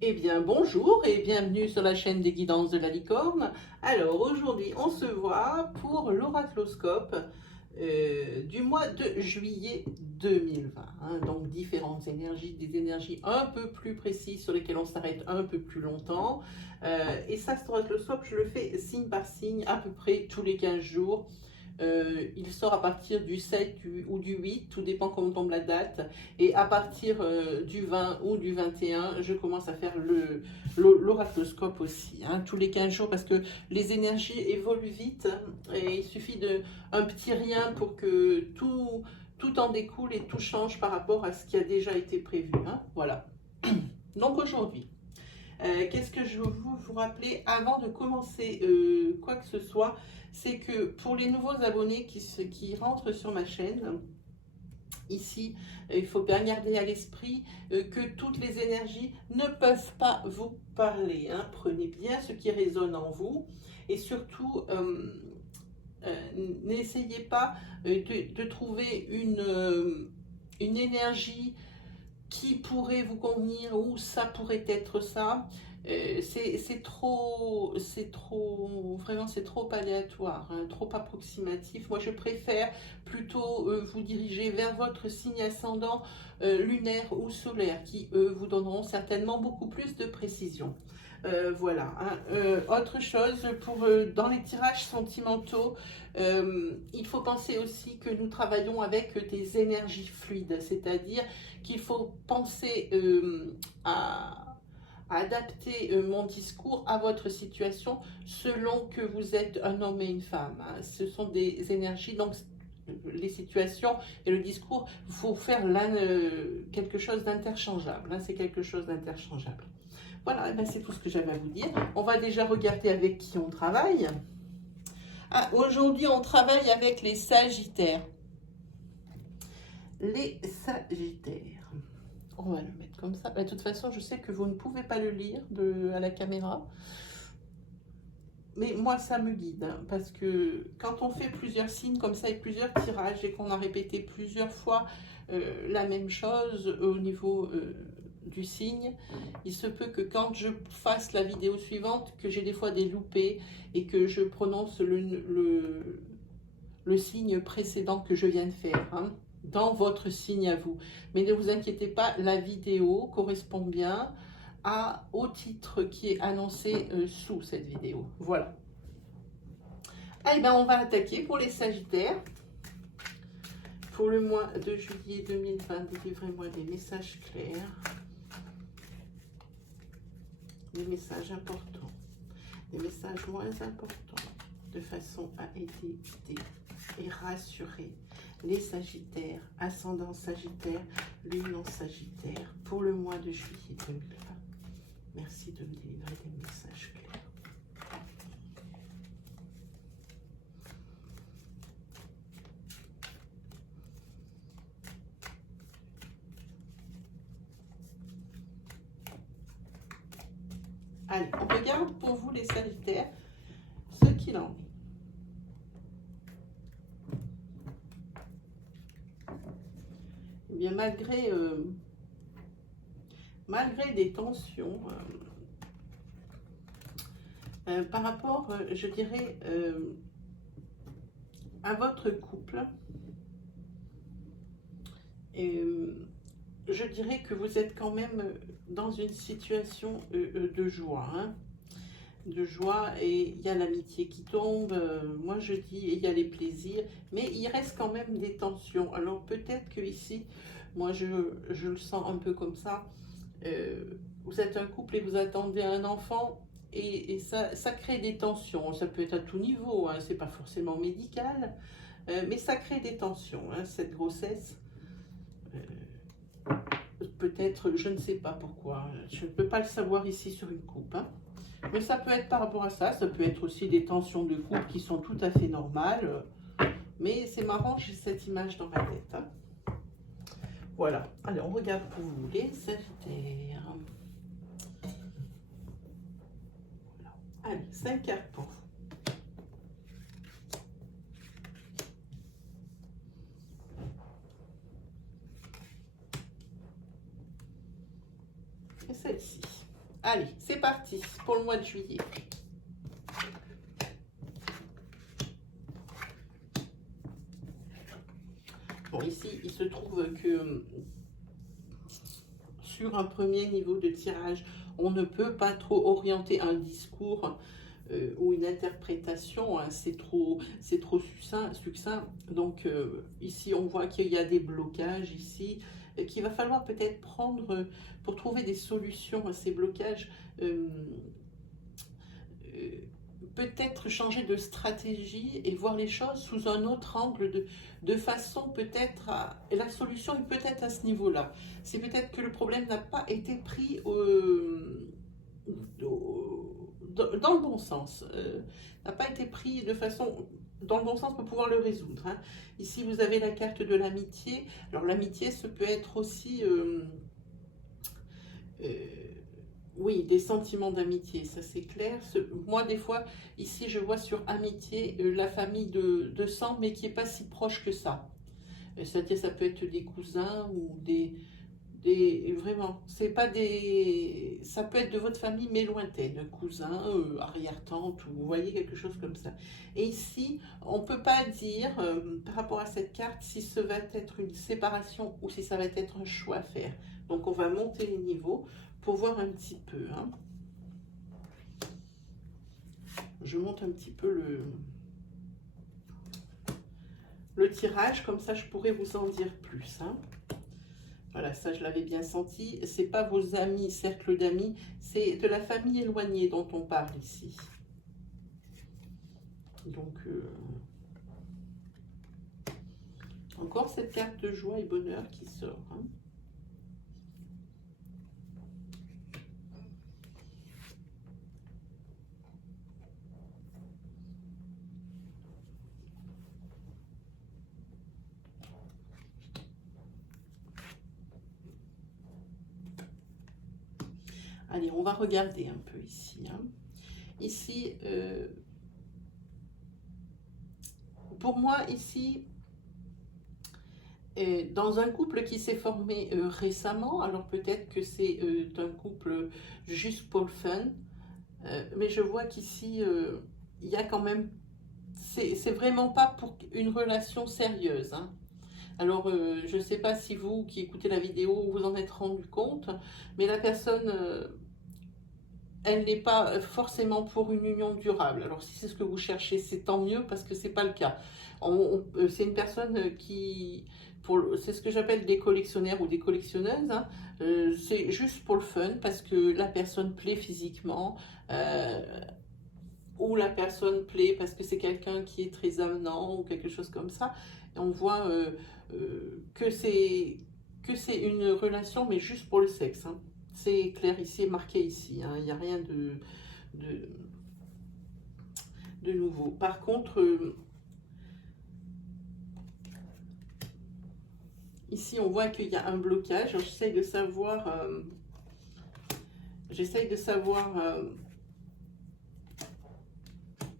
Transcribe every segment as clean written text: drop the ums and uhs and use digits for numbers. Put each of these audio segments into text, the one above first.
Eh bien, bonjour et bienvenue sur la chaîne des guidances de la licorne. Alors, aujourd'hui, on se voit pour l'oracloscope du mois de juillet 2020. Donc, différentes énergies, des énergies un peu plus précises sur lesquelles on s'arrête un peu plus longtemps. Et ça, cet oracloscope, je le fais signe par signe à peu près tous les 15 jours. Il sort à partir du 7 ou du 8, tout dépend comment tombe la date. Et à partir du 20 ou du 21, je commence à faire l'oracloscope aussi, tous les 15 jours, parce que les énergies évoluent vite, et il suffit d'un petit rien pour que tout en découle et tout change par rapport à ce qui a déjà été prévu. Voilà. Donc aujourd'hui, qu'est-ce que je veux vous rappeler avant de commencer quoi que ce soit, c'est que pour les nouveaux abonnés qui rentrent sur ma chaîne, ici, il faut bien garder à l'esprit que toutes les énergies ne peuvent pas vous parler. Prenez bien ce qui résonne en vous et surtout, n'essayez pas de trouver une énergie qui pourrait vous convenir ou ça pourrait être ça. Vraiment, c'est trop aléatoire, trop approximatif. Moi, je préfère plutôt vous diriger vers votre signe ascendant lunaire ou solaire, qui, eux, vous donneront certainement beaucoup plus de précision. Voilà. Autre chose, dans les tirages sentimentaux, il faut penser aussi que nous travaillons avec des énergies fluides, c'est-à-dire qu'il faut penser à adapter mon discours à votre situation selon que vous êtes un homme et une femme. Ce sont des énergies, donc les situations et le discours, il faut faire là quelque chose d'interchangeable. C'est quelque chose d'interchangeable. Voilà, c'est tout ce que j'avais à vous dire. On va déjà regarder avec qui on travaille. Aujourd'hui, on travaille avec les Sagittaires. Les Sagittaires. On va le mettre comme ça. De toute façon, je sais que vous ne pouvez pas le lire à la caméra. Mais moi, ça me guide. Parce que quand on fait plusieurs signes comme ça et plusieurs tirages et qu'on a répété plusieurs fois la même chose au niveau du signe, il se peut que quand je fasse la vidéo suivante, que j'ai des fois des loupés et que je prononce le signe précédent que je viens de faire. Dans votre signe à vous. Mais ne vous inquiétez pas, la vidéo correspond bien au titre qui est annoncé sous cette vidéo. Voilà. Eh bien, on va attaquer pour les Sagittaires. Pour le mois de juillet 2020, délivrez-moi des messages clairs, des messages importants, des messages moins importants, de façon à aider, guider et rassurer les Sagittaires, ascendant Sagittaire, lune en Sagittaire, pour le mois de juillet 2020. Merci de me délivrer des messages clairs. Allez, on regarde pour vous les Sagittaires ce qu'il en est. Eh bien, malgré des tensions, par rapport, je dirais, à votre couple, je dirais que vous êtes quand même dans une situation de joie. De joie, et il y a l'amitié qui tombe, moi je dis, et il y a les plaisirs, mais il reste quand même des tensions. Alors peut-être que ici, moi je le sens un peu comme ça, vous êtes un couple et vous attendez un enfant, et ça crée des tensions. Ça peut être à tout niveau, c'est pas forcément médical, mais ça crée des tensions, cette grossesse. Peut-être, je ne sais pas pourquoi, je ne peux pas le savoir ici sur une coupe. Mais ça peut être par rapport à ça, ça peut être aussi des tensions de couple qui sont tout à fait normales. Mais c'est marrant, j'ai cette image dans ma tête. Voilà, allez, on regarde pour vous les Sagittaires. Voilà. Allez, 5 cartes pour vous. Et celle-ci. Allez, c'est parti pour le mois de juillet. Bon, ici, il se trouve que sur un premier niveau de tirage, on ne peut pas trop orienter un discours ou une interprétation, hein, c'est trop succinct. Donc ici, on voit qu'il y a des blocages ici, qu'il va falloir peut-être prendre pour trouver des solutions à ces blocages. Peut-être changer de stratégie et voir les choses sous un autre angle, de façon peut-être à... Et la solution est peut-être à ce niveau-là. C'est peut-être que le problème n'a pas été pris dans le bon sens. N'a pas été pris de façon... dans le bon sens pour pouvoir le résoudre. Hein. Ici, vous avez la carte de l'amitié. Alors, l'amitié, ça peut être aussi... oui, des sentiments d'amitié, ça c'est clair. Moi, des fois, ici, je vois sur amitié la famille de sang, mais qui n'est pas si proche que ça. C'est-à-dire, ça peut être des cousins ou vraiment, c'est pas des... Ça peut être de votre famille, mais lointaine, cousins, arrière-tante, ou vous voyez, quelque chose comme ça. Et ici, on ne peut pas dire, par rapport à cette carte, si ça va être une séparation ou si ça va être un choix à faire. Donc, on va monter les niveaux pour voir un petit peu. Hein. Je monte un petit peu le tirage, comme ça je pourrais vous en dire plus. Hein. Voilà, ça je l'avais bien senti. C'est pas vos amis, cercle d'amis, c'est de la famille éloignée dont on parle ici. Donc, encore cette carte de joie et bonheur qui sort. Hein. Allez, on va regarder un peu ici. Hein. Ici, pour moi, ici, dans un couple qui s'est formé récemment, alors peut-être que c'est un couple juste pour le fun, mais je vois qu'ici, il y a quand même... C'est vraiment pas pour une relation sérieuse. Hein. Alors, je ne sais pas si vous qui écoutez la vidéo vous en êtes rendu compte, mais la personne, elle n'est pas forcément pour une union durable. Alors, si c'est ce que vous cherchez, c'est tant mieux parce que ce n'est pas le cas. C'est une personne qui... C'est ce que j'appelle des collectionneurs ou des collectionneuses. Hein. C'est juste pour le fun parce que la personne plaît physiquement. Ou la personne plaît parce que c'est quelqu'un qui est très avenant ou quelque chose comme ça. Et on voit que c'est une relation, mais juste pour le sexe. Hein. C'est clair ici, marqué ici. Hein. Il n'y a rien de nouveau. Par contre, ici, on voit qu'il y a un blocage. J'essaye de savoir...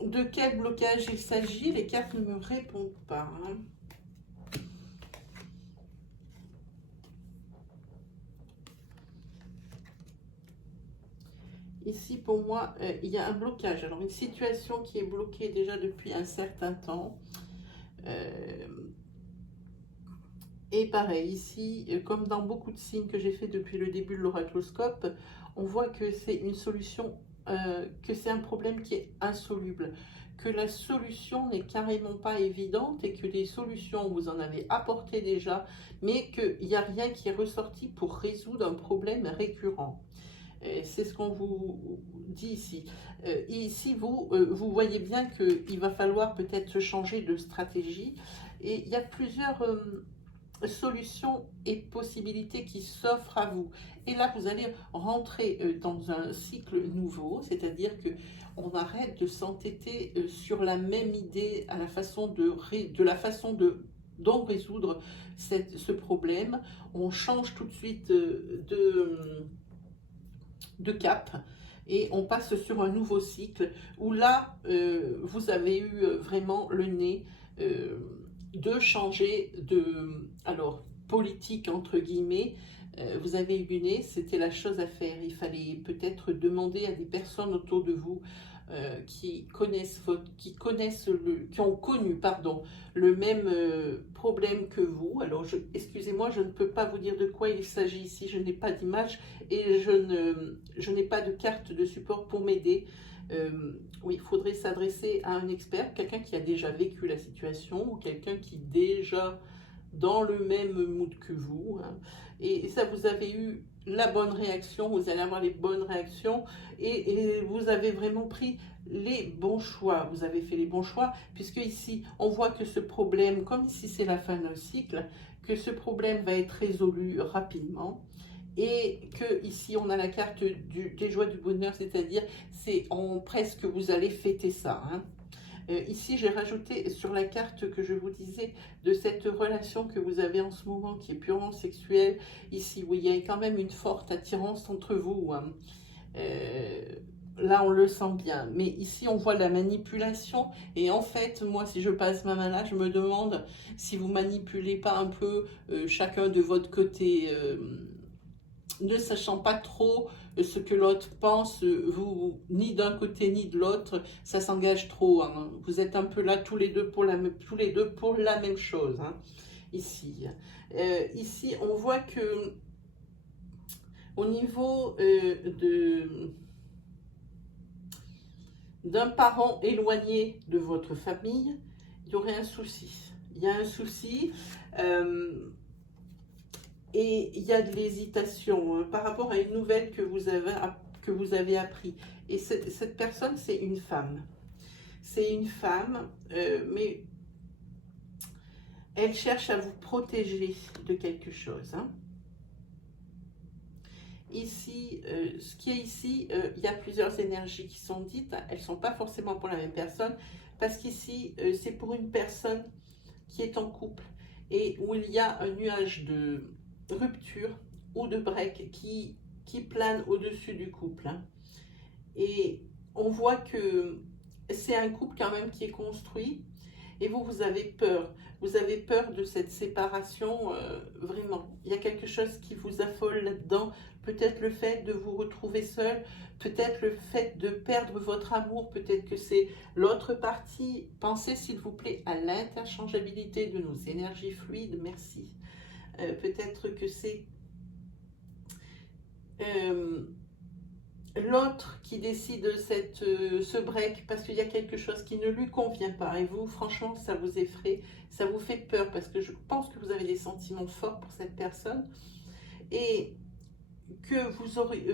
de quel blocage il s'agit. Les cartes ne me répondent pas. Hein. Ici, pour moi, il y a un blocage. Alors, une situation qui est bloquée déjà depuis un certain temps. Et pareil, ici, comme dans beaucoup de signes que j'ai fait depuis le début de l'oracloscope, on voit que c'est une solution, que c'est un problème qui est insoluble, que la solution n'est carrément pas évidente et que les solutions, vous en avez apporté déjà, mais qu'il n'y a rien qui est ressorti pour résoudre un problème récurrent. C'est ce qu'on vous dit ici. Ici, vous voyez bien qu'il va falloir peut-être changer de stratégie. Et il y a plusieurs solutions et possibilités qui s'offrent à vous. Et là, vous allez rentrer dans un cycle nouveau, c'est-à-dire que on arrête de s'entêter sur la même idée à la façon dont résoudre ce problème. On change tout de suite de cap et on passe sur un nouveau cycle où là, vous avez eu vraiment le nez de changer de, alors, politique entre guillemets, vous avez illuminé, c'était la chose à faire. Il fallait peut-être demander à des personnes autour de vous qui ont connu, pardon, le même problème que vous. Alors, excusez-moi, je ne peux pas vous dire de quoi il s'agit ici. Je n'ai pas d'image et je n'ai pas de carte de support pour m'aider. Oui, il faudrait s'adresser à un expert, quelqu'un qui a déjà vécu la situation ou quelqu'un qui est déjà dans le même mood que vous. Hein. Et ça, vous avez eu la bonne réaction, vous allez avoir les bonnes réactions et vous avez vraiment pris les bons choix. Vous avez fait les bons choix puisque ici, on voit que ce problème, comme ici c'est la fin d'un cycle, que ce problème va être résolu rapidement. Et que ici on a la carte des joies du bonheur, c'est-à-dire c'est en presque vous allez fêter ça. Hein. Ici j'ai rajouté sur la carte que je vous disais de cette relation que vous avez en ce moment qui est purement sexuelle. Ici oui, il y a quand même une forte attirance entre vous. Hein. Là on le sent bien, mais ici on voit la manipulation et en fait moi si je passe ma main là je me demande si vous manipulez pas un peu chacun de votre côté, ne sachant pas trop ce que l'autre pense, vous, ni d'un côté ni de l'autre, ça s'engage trop. Hein. Vous êtes un peu là tous les deux pour la même chose. Hein, ici. Ici, on voit que au niveau d'un parent éloigné de votre famille, il y aurait un souci. Il y a un souci. Et il y a de l'hésitation hein, par rapport à une nouvelle que vous avez appris. Et cette personne, c'est une femme. C'est une femme, mais elle cherche à vous protéger de quelque chose. Hein. Ici, ce qui est ici, il y a plusieurs énergies qui sont dites. Elles ne sont pas forcément pour la même personne. Parce qu'ici, c'est pour une personne qui est en couple et où il y a un nuage de rupture ou de break qui plane au-dessus du couple. Hein. Et on voit que c'est un couple quand même qui est construit et vous avez peur. Vous avez peur de cette séparation, vraiment. Il y a quelque chose qui vous affole là-dedans. Peut-être le fait de vous retrouver seul, peut-être le fait de perdre votre amour, peut-être que c'est l'autre partie. Pensez s'il vous plaît à l'interchangeabilité de nos énergies fluides, merci. Peut-être que c'est l'autre qui décide ce break parce qu'il y a quelque chose qui ne lui convient pas. Et vous, franchement, ça vous effraie, ça vous fait peur parce que je pense que vous avez des sentiments forts pour cette personne et que vous aurez...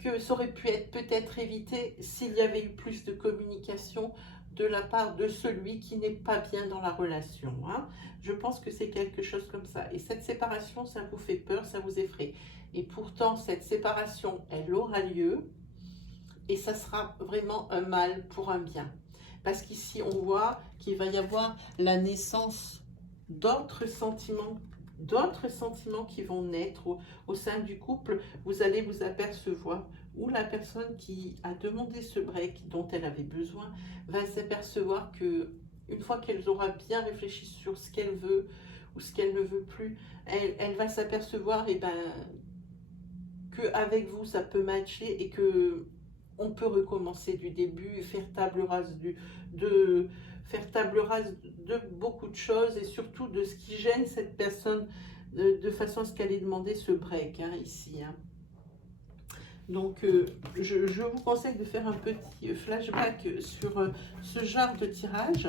que ça aurait pu être peut-être évité s'il y avait eu plus de communication de la part de celui qui n'est pas bien dans la relation. Hein. Je pense que c'est quelque chose comme ça. Et cette séparation, ça vous fait peur, ça vous effraie. Et pourtant, cette séparation, elle aura lieu et ça sera vraiment un mal pour un bien. Parce qu'ici, on voit qu'il va y avoir la naissance d'autres sentiments qui vont naître au sein du couple. Vous allez vous apercevoir où la personne qui a demandé ce break dont elle avait besoin va s'apercevoir que une fois qu'elle aura bien réfléchi sur ce qu'elle veut ou ce qu'elle ne veut plus, elle va s'apercevoir qu'avec vous ça peut matcher et que on peut recommencer du début, faire table rase de beaucoup de choses et surtout de ce qui gêne cette personne de façon à ce qu'elle ait demandé ce break hein, ici. Hein. Donc, je vous conseille de faire un petit flashback sur ce genre de tirage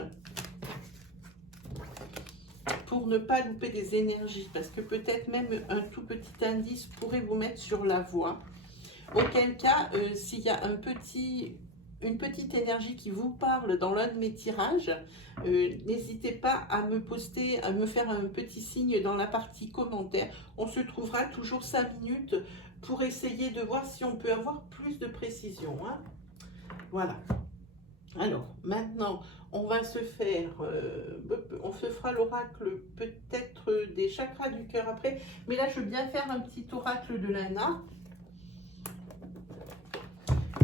pour ne pas louper des énergies parce que peut-être même un tout petit indice pourrait vous mettre sur la voie. Auquel cas, s'il y a une petite énergie qui vous parle dans l'un de mes tirages, n'hésitez pas à me poster, à me faire un petit signe dans la partie commentaire. On se trouvera toujours 5 minutes pour essayer de voir si on peut avoir plus de précision. Hein. Voilà. Alors, maintenant, on va se faire, on se fera l'oracle peut-être des chakras du cœur après. Mais là, je veux bien faire un petit oracle de l'Anna.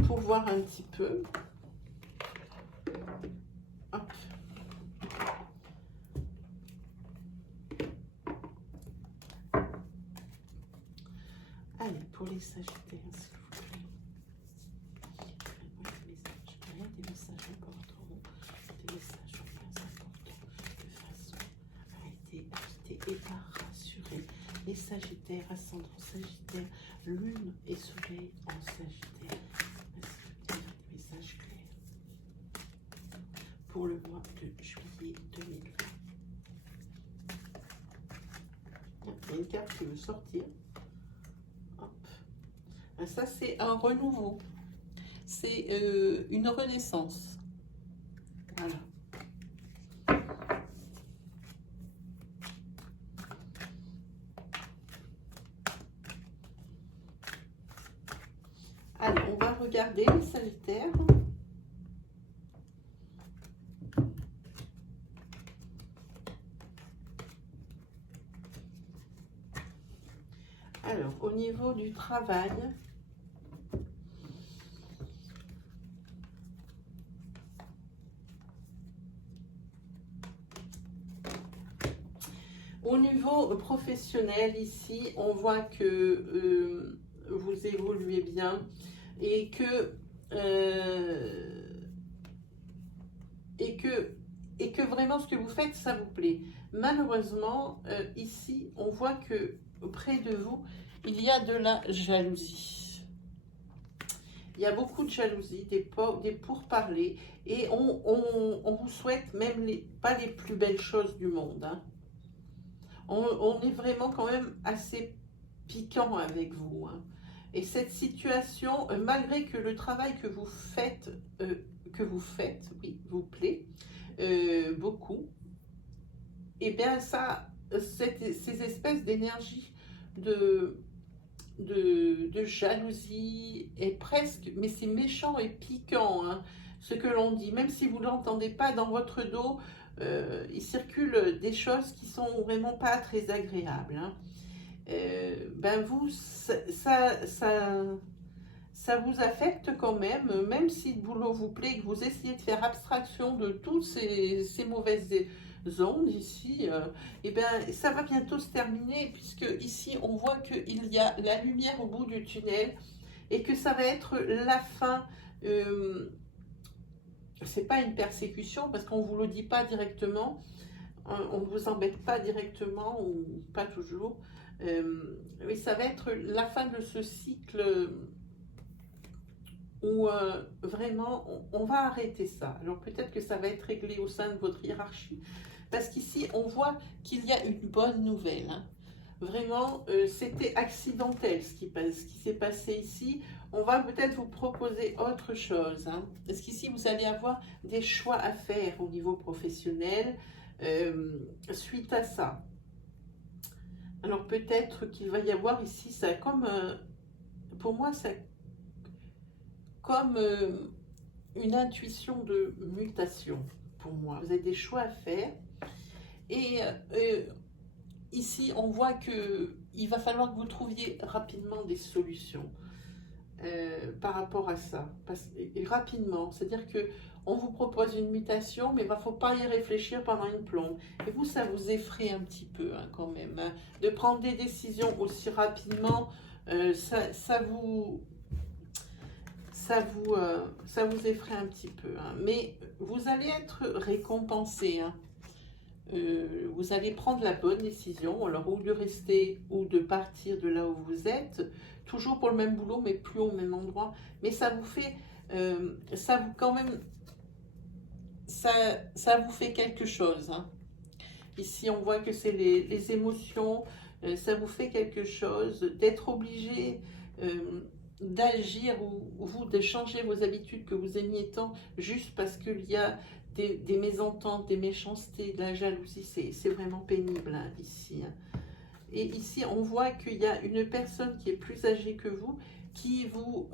Pour voir un petit peu. Hop. pour les Sagittaires, s'il vous plaît. Des messages importants, des messages moins importants, de façon à aider, agiter et à rassurer les Sagittaires, ascendant Sagittaire, Lune et Soleil en Sagittaire. Est-ce que vous avez des messages clairs pour le mois de juillet 2020? Il y a une carte qui veut sortir. Hop. Ça, c'est un renouveau. C'est une renaissance. Voilà. Allez, on va regarder les Sagittaires. Alors, au niveau du travail, au niveau professionnel, ici, on voit que vous évoluez bien et que vraiment ce que vous faites, ça vous plaît. Malheureusement, ici, on voit que près de vous, il y a de la jalousie. Il y a beaucoup de jalousie, des pourparlers, et on vous souhaite même pas les plus belles choses du monde. Hein. On est vraiment quand même assez piquant avec vous. Hein. Et cette situation, malgré que le travail que vous faites, oui, vous plaît beaucoup, et bien ça, ces espèces d'énergie de jalousie est presque, mais c'est méchant et piquant, hein, ce que l'on dit, même si vous ne l'entendez pas dans votre dos, il circule des choses qui sont vraiment pas très agréables. Hein. Ben vous, ça vous affecte quand même si le boulot vous plaît, que vous essayez de faire abstraction de toutes ces mauvaises ondes ici, et bien ça va bientôt se terminer, puisque ici on voit qu'il y a la lumière au bout du tunnel et que ça va être la fin. C'est pas une persécution parce qu'on ne vous le dit pas directement, on ne vous embête pas directement ou pas toujours, mais ça va être la fin de ce cycle où vraiment on va arrêter ça. Alors peut-être que ça va être réglé au sein de votre hiérarchie, parce qu'ici on voit qu'il y a une bonne nouvelle. Hein. Vraiment, c'était accidentel ce qui s'est passé ici. On va peut-être vous proposer autre chose. Hein, parce qu'ici vous allez avoir des choix à faire au niveau professionnel suite à ça. Alors peut-être qu'il va y avoir ici ça comme, pour moi, ça comme une intuition de mutation pour moi. Vous avez des choix à faire. Et ici, on voit qu'il va falloir que vous trouviez rapidement des solutions par rapport à ça. Et rapidement, c'est-à-dire qu'on vous propose une mutation, mais il ne faut pas y réfléchir pendant une plombe. Et vous, ça vous effraie un petit peu hein, quand même. Hein. De prendre des décisions aussi rapidement, ça vous effraie un petit peu, hein. Mais vous allez être récompensé. Hein. Vous allez prendre la bonne décision, alors ou de rester ou de partir de là où vous êtes, toujours pour le même boulot, mais plus au même endroit. Mais ça vous fait, ça vous quand même, ça vous fait quelque chose. Hein. Ici, on voit que c'est les émotions, ça vous fait quelque chose, d'être obligé d'agir ou vous de changer vos habitudes que vous aimiez tant juste parce qu'il y a des mésententes, des méchancetés, de la jalousie, c'est vraiment pénible hein, ici. Hein. Et ici, on voit qu'il y a une personne qui est plus âgée que vous qui vous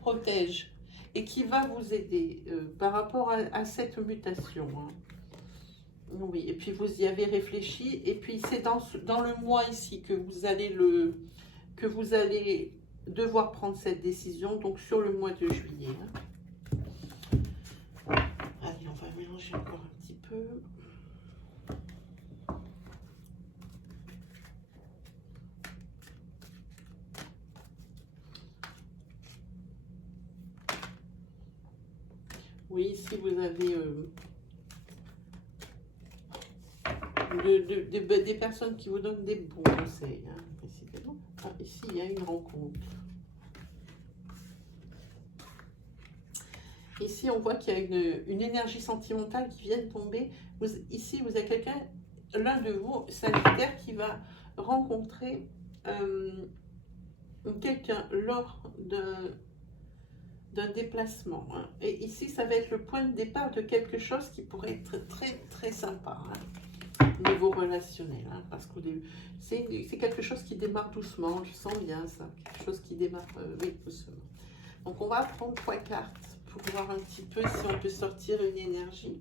protège et qui va vous aider par rapport à cette mutation. Hein. Oui, et puis vous y avez réfléchi, et puis c'est dans le mois ici que vous allez devoir prendre cette décision, donc sur le mois de juillet. Hein. Allez, on va mélanger encore un petit peu. Oui, ici vous avez des personnes qui vous donnent des bons conseils, hein, précisément. Ah, ici, il y a une rencontre. Ici, on voit qu'il y a une énergie sentimentale qui vient de tomber. Ici, vous avez quelqu'un, l'un de vous, Sagittaire, qui va rencontrer quelqu'un lors d'un déplacement. Hein. Et ici, ça va être le point de départ de quelque chose qui pourrait être très, très sympa. Hein, niveau relationnel. Hein, parce que c'est quelque chose qui démarre doucement. Je sens bien ça. Quelque chose qui démarre doucement. Donc, on va prendre 3 cartes pour voir un petit peu si on peut sortir une énergie.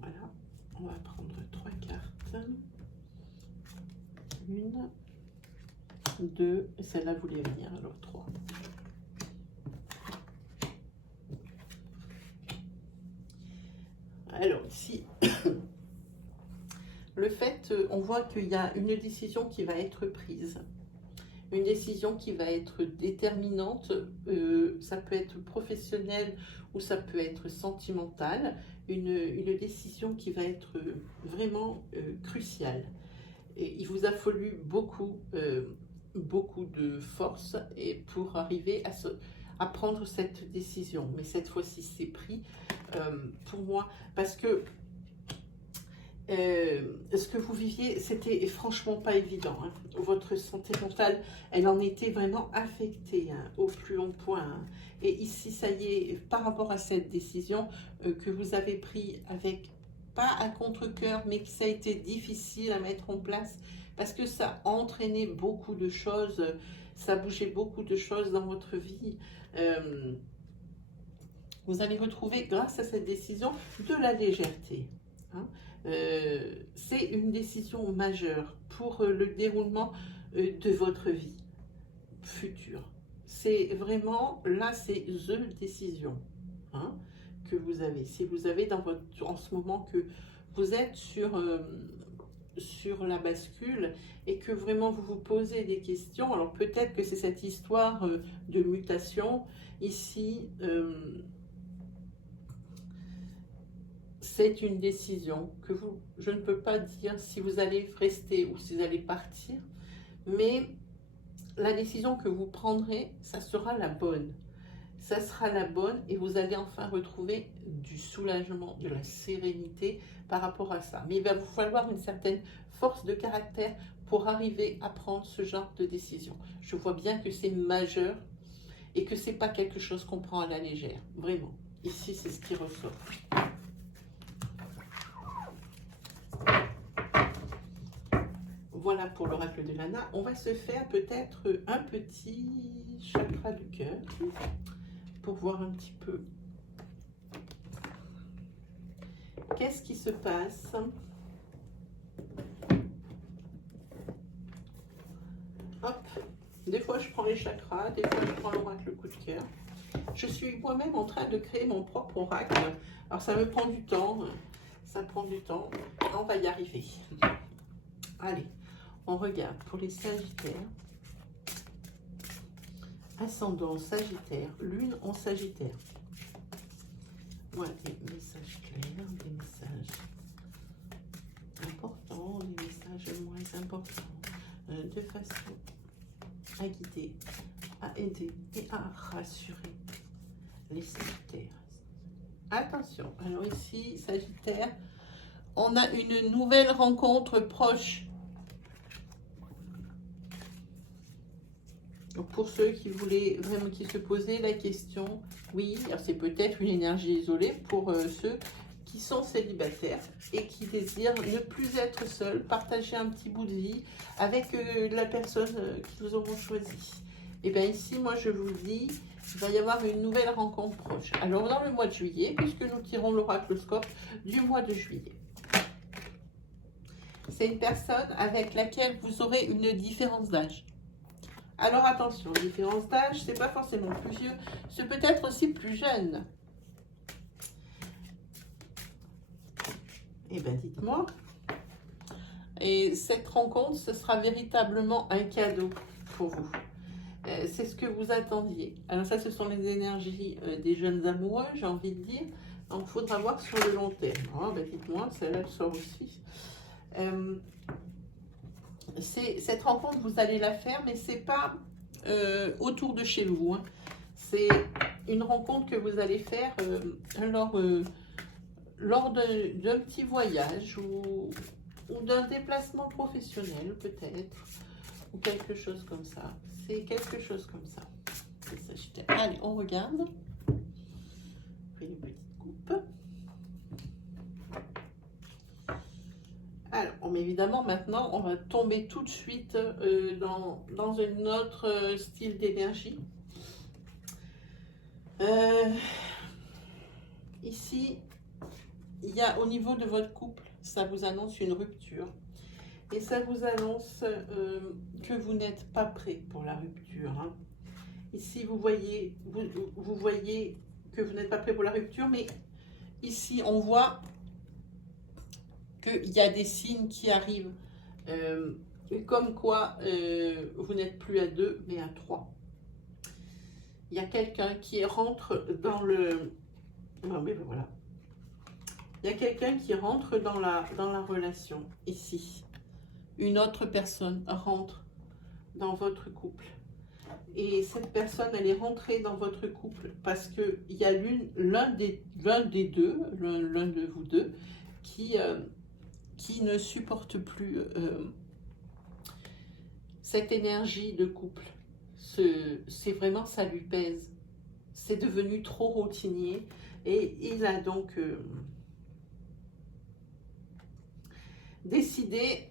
Voilà. On va prendre 3 cartes. 1, 2, celle-là voulait venir, alors 3. Alors ici, le fait, on voit qu'il y a une décision qui va être prise. Une décision qui va être déterminante, ça peut être professionnel ou ça peut être sentimental. Une décision qui va être vraiment cruciale. Et il vous a fallu beaucoup de force et pour arriver à prendre cette décision. Mais cette fois-ci, c'est pris pour moi parce que ce que vous viviez, c'était franchement pas évident. Hein. Votre santé mentale, elle en était vraiment affectée hein, au plus long point. Hein. Et ici, ça y est, par rapport à cette décision que vous avez prise avec, pas à contre-cœur, mais que ça a été difficile à mettre en place, parce que ça a entraîné beaucoup de choses, ça a bougé beaucoup de choses dans votre vie. Vous allez retrouver, grâce à cette décision, de la légèreté. Hein. C'est une décision majeure pour le déroulement de votre vie future. C'est vraiment, là, c'est the décision hein, que vous avez. Si vous avez en ce moment que vous êtes sur la bascule et que vraiment vous vous posez des questions, alors peut-être que c'est cette histoire de mutation ici. C'est une décision que je ne peux pas dire si vous allez rester ou si vous allez partir, mais la décision que vous prendrez, ça sera la bonne. Ça sera la bonne et vous allez enfin retrouver du soulagement, de la sérénité par rapport à ça. Mais il va vous falloir une certaine force de caractère pour arriver à prendre ce genre de décision. Je vois bien que c'est majeur et que ce n'est pas quelque chose qu'on prend à la légère, vraiment. Ici, c'est ce qui ressort. Voilà pour l'oracle de Lana. On va se faire peut-être un petit chakra du cœur pour voir un petit peu qu'est-ce qui se passe. Hop, des fois je prends les chakras, des fois je prends l'oracle coup de cœur. Je suis moi-même en train de créer mon propre oracle. Alors ça me prend du temps, on va y arriver. Allez. On regarde pour les Sagittaires, ascendant Sagittaire, lune en Sagittaire. Voilà, des messages clairs, des messages importants, des messages moins importants, de façon à guider, à aider et à rassurer les Sagittaires. Attention, alors ici, Sagittaire, on a une nouvelle rencontre proche. Pour ceux qui voulaient vraiment, qui se posaient la question, oui, c'est peut-être une énergie isolée pour ceux qui sont célibataires et qui désirent ne plus être seuls, partager un petit bout de vie avec la personne qu'ils auront choisie. Et bien ici, moi je vous dis, il va y avoir une nouvelle rencontre proche. Alors dans le mois de juillet, puisque nous tirons l'oracloscope du mois de juillet. C'est une personne avec laquelle vous aurez une différence d'âge. Alors attention, différence d'âge, c'est pas forcément plus vieux, c'est peut-être aussi plus jeune. Eh bien, dites-moi. Et cette rencontre, ce sera véritablement un cadeau pour vous. C'est ce que vous attendiez. Alors ça, ce sont les énergies des jeunes amoureux, j'ai envie de dire. Donc, il faudra voir sur le long terme. Oh, ben, dites-moi, celle-là, elle sort aussi. Cette rencontre, vous allez la faire, mais c'est pas autour de chez vous. Hein. C'est une rencontre que vous allez faire lors d'un petit voyage ou d'un déplacement professionnel, peut-être, ou quelque chose comme ça. C'est quelque chose comme ça. Allez, on regarde. On fait une petite coupe. Alors, évidemment, maintenant, on va tomber tout de suite dans un autre style d'énergie. Ici, il y a au niveau de votre couple, ça vous annonce une rupture. Et ça vous annonce que vous n'êtes pas prêt pour la rupture. Hein. Ici, vous voyez que vous n'êtes pas prêt pour la rupture, mais ici, on voit qu'il y a des signes qui arrivent, comme quoi vous n'êtes plus à 2, mais à 3. Il y a quelqu'un qui rentre dans le... Ah, mais voilà. Il y a quelqu'un qui rentre dans la relation, ici. Une autre personne rentre dans votre couple. Et cette personne, elle est rentrée dans votre couple parce qu'il y a l'un des deux, l'un de vous deux, qui ne supporte plus cette énergie de couple. C'est vraiment, ça lui pèse. C'est devenu trop routinier. Et il a donc décidé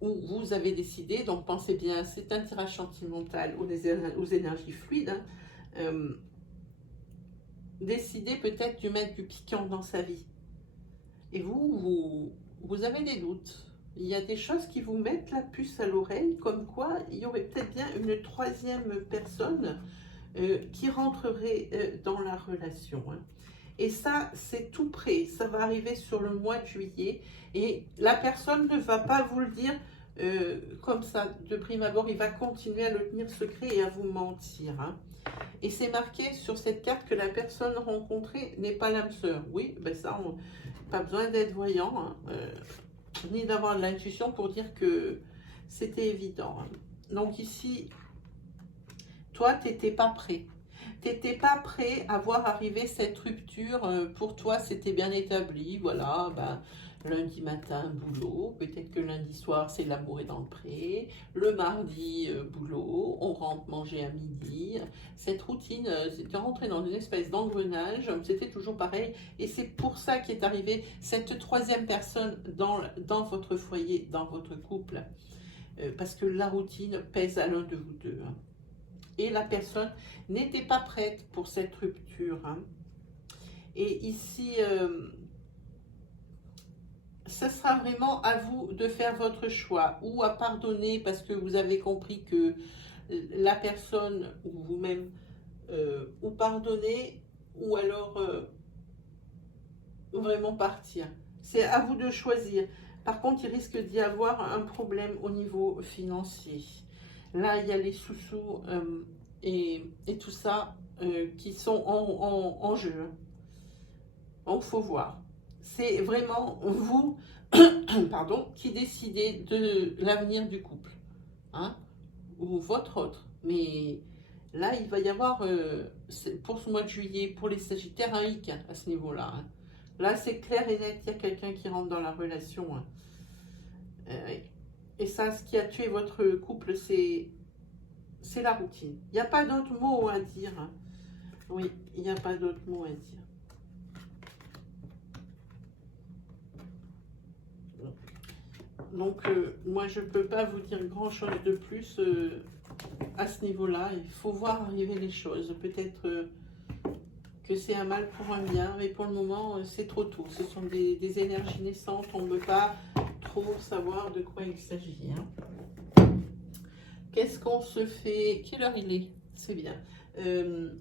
ou vous avez décidé, donc pensez bien, c'est un tirage sentimental aux énergies fluides, hein, décidez peut-être de mettre du piquant dans sa vie. Et vous avez des doutes. Il y a des choses qui vous mettent la puce à l'oreille, comme quoi il y aurait peut-être bien une troisième personne qui rentrerait dans la relation. Hein. Et ça, c'est tout prêt. Ça va arriver sur le mois de juillet. Et la personne ne va pas vous le dire comme ça, de prime abord. Il va continuer à le tenir secret et à vous mentir. Hein. Et c'est marqué sur cette carte que la personne rencontrée n'est pas l'âme sœur. Oui, ben ça, pas besoin d'être voyant, hein, ni d'avoir de l'intuition pour dire que c'était évident. Hein. Donc ici, toi, tu n'étais pas prêt. Tu n'étais pas prêt à voir arriver cette rupture. Pour toi, c'était bien établi. Voilà, ben, lundi matin, boulot. Peut-être que lundi soir, c'est l'amour est dans le pré. Le mardi, boulot. On rentre manger à midi. Cette routine, c'était rentré dans une espèce d'engrenage. C'était toujours pareil. Et c'est pour ça qu'est arrivée cette troisième personne dans votre foyer, dans votre couple. Parce que la routine pèse à l'un de vous deux. Hein. Et la personne n'était pas prête pour cette rupture. Hein. Et ici, ce sera vraiment à vous de faire votre choix, ou à pardonner parce que vous avez compris que la personne ou vous-même, ou pardonner, ou alors vraiment partir. C'est à vous de choisir. Par contre, il risque d'y avoir un problème au niveau financier. Là, il y a les sous-sous et tout ça qui sont en jeu. Donc, il faut voir. C'est vraiment vous pardon, qui décidez de l'avenir du couple. Hein, ou votre autre. Mais là, il va y avoir, pour ce mois de juillet, pour les Sagittaires, un hic à ce niveau-là. Hein. Là, c'est clair et net, il y a quelqu'un qui rentre dans la relation. Hein. Et ça, ce qui a tué votre couple, c'est la routine. Il n'y a pas d'autre mot à dire. Hein. Oui, il n'y a pas d'autre mot à dire. Donc, moi, je ne peux pas vous dire grand-chose de plus à ce niveau-là. Il faut voir arriver les choses. Peut-être que c'est un mal pour un bien, mais pour le moment, c'est trop tôt. Ce sont des énergies naissantes. On ne peut pas trop savoir de quoi il s'agit. Hein. Qu'est-ce qu'on se fait? Quelle heure il est? C'est bien.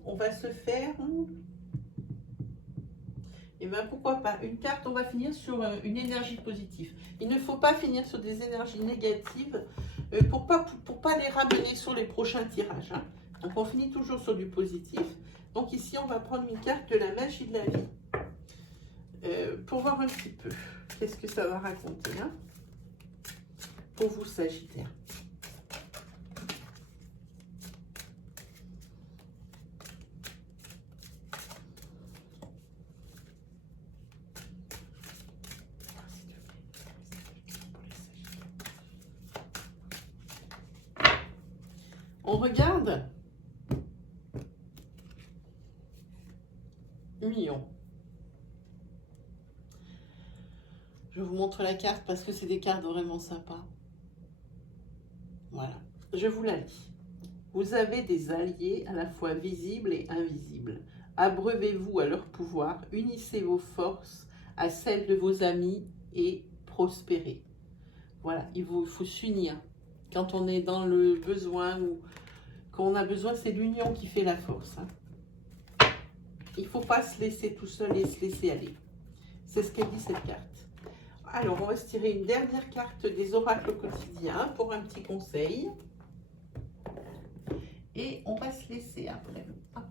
On va se faire... Et bien pourquoi pas. Une carte, on va finir sur une énergie positive. Il ne faut pas finir sur des énergies négatives pour pas les ramener sur les prochains tirages. Hein. Donc on finit toujours sur du positif. Donc ici, on va prendre une carte de la magie de la vie pour voir un petit peu qu'est-ce que ça va raconter hein, pour vous, Sagittaire. On regarde. Million. Je vous montre la carte parce que c'est des cartes vraiment sympas. Voilà. Je vous la lis. Vous avez des alliés à la fois visibles et invisibles. Abreuvez-vous à leur pouvoir, unissez vos forces à celles de vos amis et prospérez. Voilà, il faut s'unir. Quand on est dans le besoin ou quand on a besoin, c'est l'union qui fait la force. Hein. Il ne faut pas se laisser tout seul et se laisser aller. C'est ce qu'elle dit cette carte. Alors, on va se tirer une dernière carte des oracles quotidiens pour un petit conseil. Et on va se laisser après. Hop.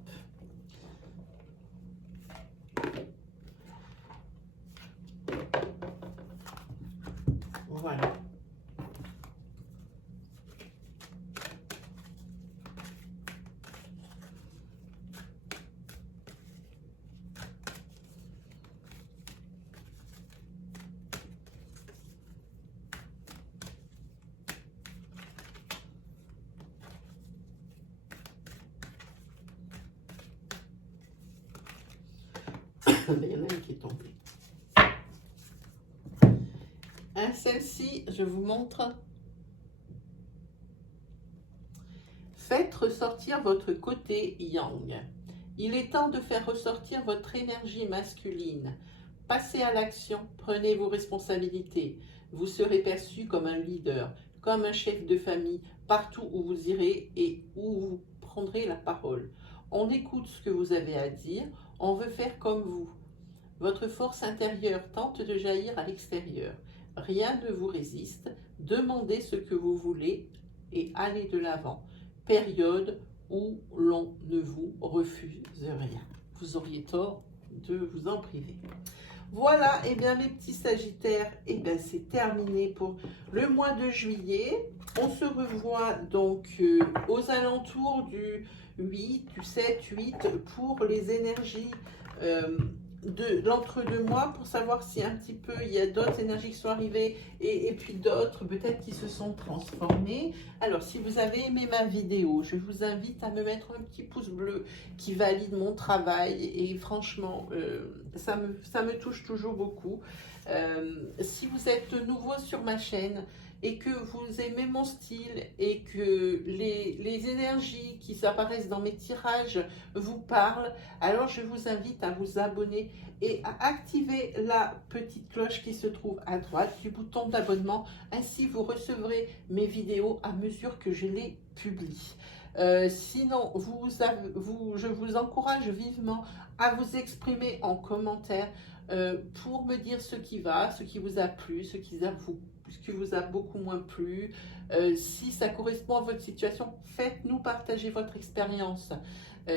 Voilà. Il y en a une qui est tombée. Celle-ci, je vous montre. Faites ressortir votre côté yang. Il est temps de faire ressortir votre énergie masculine. Passez à l'action, prenez vos responsabilités. Vous serez perçu comme un leader, comme un chef de famille, partout où vous irez et où vous prendrez la parole. On écoute ce que vous avez à dire, on veut faire comme vous. Votre force intérieure tente de jaillir à l'extérieur. Rien ne vous résiste, demandez ce que vous voulez et allez de l'avant. Période où l'on ne vous refuse rien. Vous auriez tort de vous en priver. Voilà, et bien mes petits Sagittaires, et bien c'est terminé pour le mois de juillet. On se revoit donc aux alentours du 8, du 7, 8 pour les énergies de l'entre-deux-mois pour savoir si un petit peu il y a d'autres énergies qui sont arrivées et puis d'autres peut-être qui se sont transformées. Alors si vous avez aimé ma vidéo, je vous invite à me mettre un petit pouce bleu qui valide mon travail et franchement ça me touche toujours beaucoup. Si vous êtes nouveau sur ma chaîne et que vous aimez mon style et que les énergies qui apparaissent dans mes tirages vous parlent, alors je vous invite à vous abonner et à activer la petite cloche qui se trouve à droite du bouton d'abonnement. Ainsi, vous recevrez mes vidéos à mesure que je les publie. Sinon, je vous encourage vivement à vous exprimer en commentaire pour me dire ce qui va, ce qui vous a plu, ce qui vous a beaucoup moins plu. Si ça correspond à votre situation, faites-nous partager votre expérience.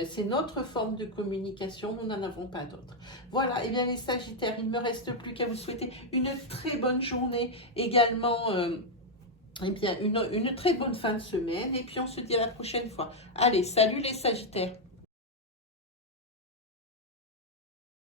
C'est notre forme de communication, nous n'en avons pas d'autre. Voilà, et bien les Sagittaires, il ne me reste plus qu'à vous souhaiter une très bonne journée, également eh bien, une très bonne fin de semaine, et puis on se dit à la prochaine fois. Allez, salut les Sagittaires!